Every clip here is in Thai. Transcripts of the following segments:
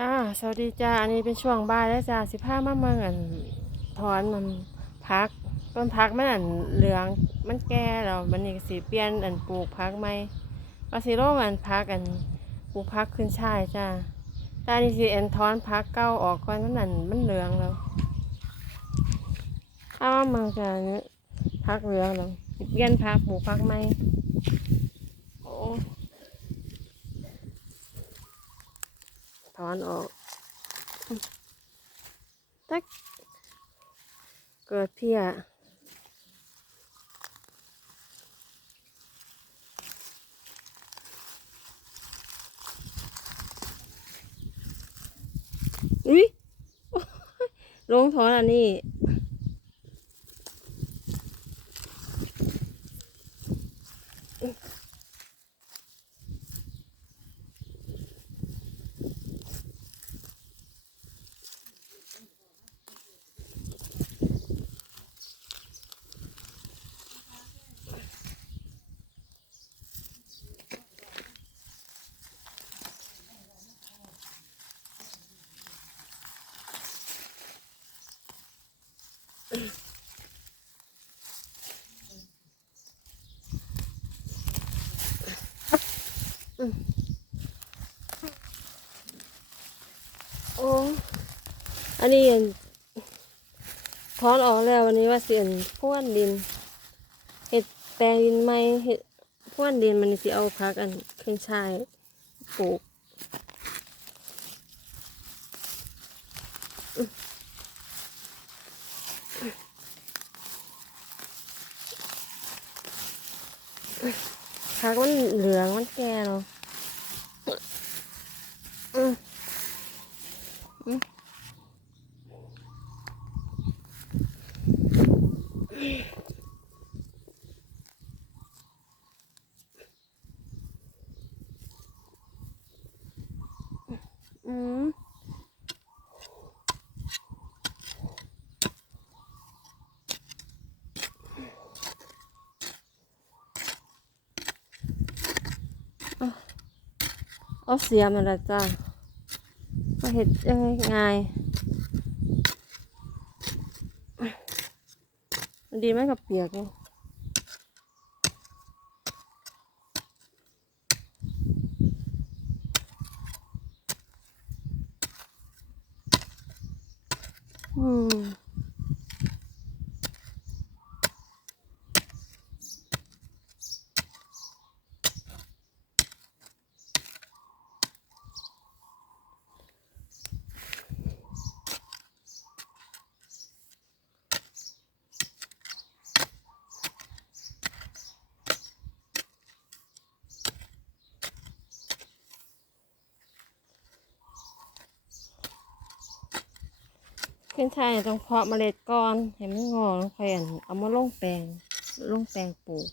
จ้าสวัสดีจ้า อันนี้เป็นช่วงบ่ายแล้วจ้าสิพามาเมืองอันถอนมันพัก ต้นพักมันอันเหลืองมันแก่แล้วมันนี่ก็สิเปลี่ยนอันปลูกพักใหมว่าสิโรงอันพักอันปลูกพักขึ้นช่ายจ้าแต่อันนี้สิอันถอนพักเก่าออกก่อนมันนั่นมันเหลืองแล้วถ้าว่าเมืองจ้าเนี่ยพักเหลืองแล้วสิเปลี่ยนพักปลูกพักใหมโอ้ ถอนออกตักเกิดเพียอุ้ยลงถอนอันนี้ โอ้อันนี้อันถอนออกแล้ววันนี้ว่าเสียนพ่วนดินเห็ดแปลงดินไหมเห็ดพ่วนดินมันสิเอาพักอันขึ้นชายปลูก พักมันเหลืองมันแก่เนาะอืมอืมอืม เอาเสียมันละจ้าก็เห็ดยังไงง่ายดีไหมกับเปียกเนี่ยอืม ขึ้นชายต้องเพาะเมล็ดก่อนให้มันงอกลงไปอันเอามาลงแปลงลงแปลงปลูก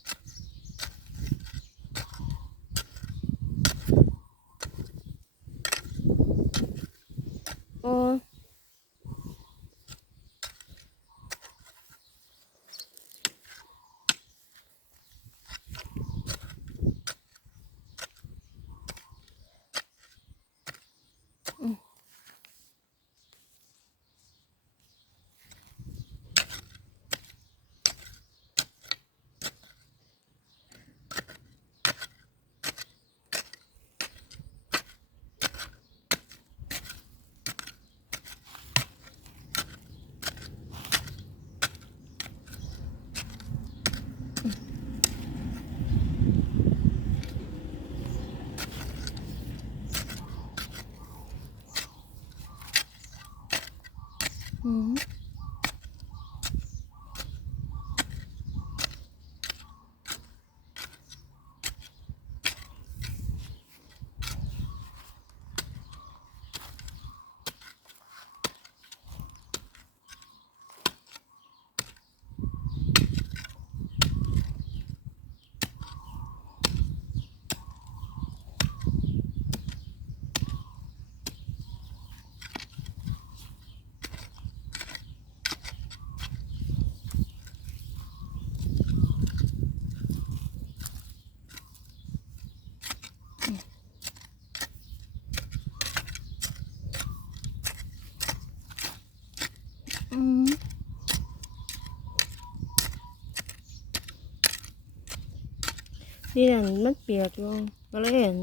ดินอันมันเปียกลงก็เลยเห็น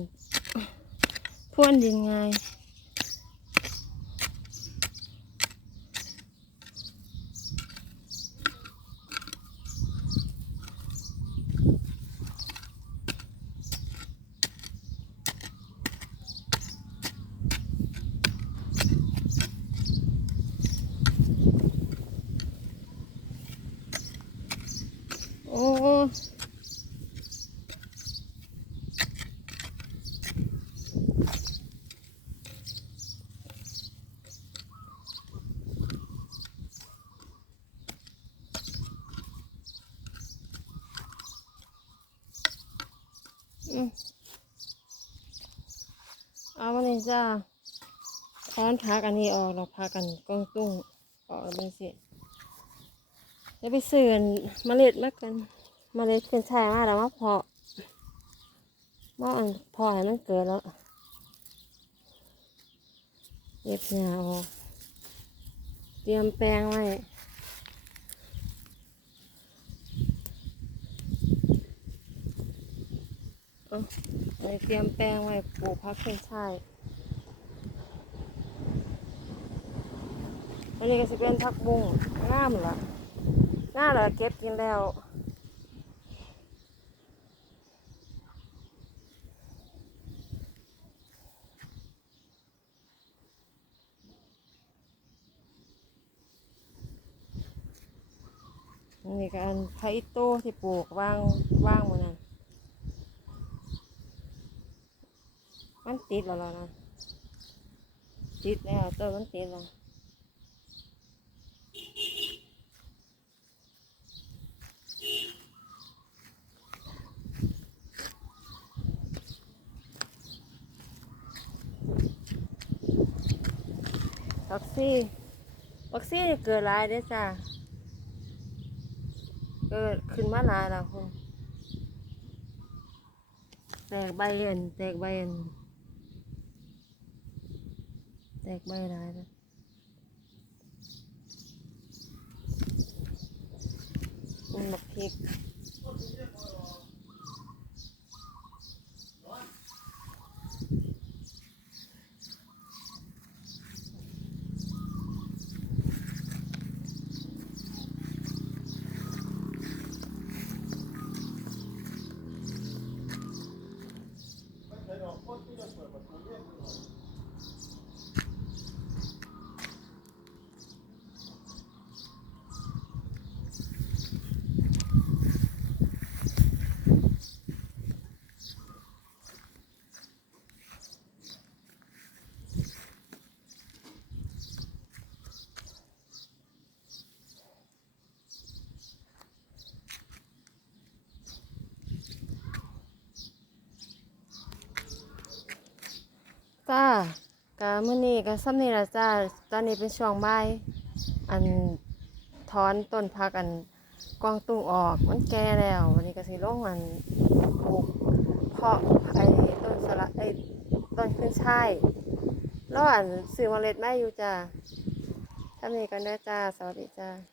พ่วนดินง่ จ้าค้อนพักอันนี้ออกเราพากันกล้องตุ้งออกแล้วมันสิเดี๋ยวไปเซื้อเมล็ดมากันเมล็ดเป็นชายมาแล้วมาเพาะมาอันเพาะให้มันเกิดแล้วเก็บหญ้าออก เตรียมแปลงไว้เอาไปเตรียมแปลงไว้ปลูกพักเป็นชาย อันนี้ก็จะเป็นผักบุ้งงามล่ะหน้าเราเก็บกินแล้วนี่ก็อันไผ่โต้ที่ปลูกว่างว่างหมดนั่นมันติดแล้วล่ะนะติดแล้วต้นมันติดแล้ว วัคซีนวัคซีนนี่เกิดหลายเด้จ้าเกิดขึ้นมาหลายแล้วคุณแตกใบเอันแตกใบเอันแตกใบหลายแล้วมันบักพริก จ้ากะมื้อนี้ก็ซ้ำนี่ละจ้าตอนนี้เป็นช่วงบ่ายอันถอนต้นพักอันกวางตุ้งออกมันแก่แล้ว วันนี้ก็สิลงอันปลูกเพาะไอ้ต้นสละไอ้ต้นขึ้นช่ายรออันซื้อเมล็ดมาอยู่จ้าทำนี้กันเด้อจ้า สวัสดีจ้า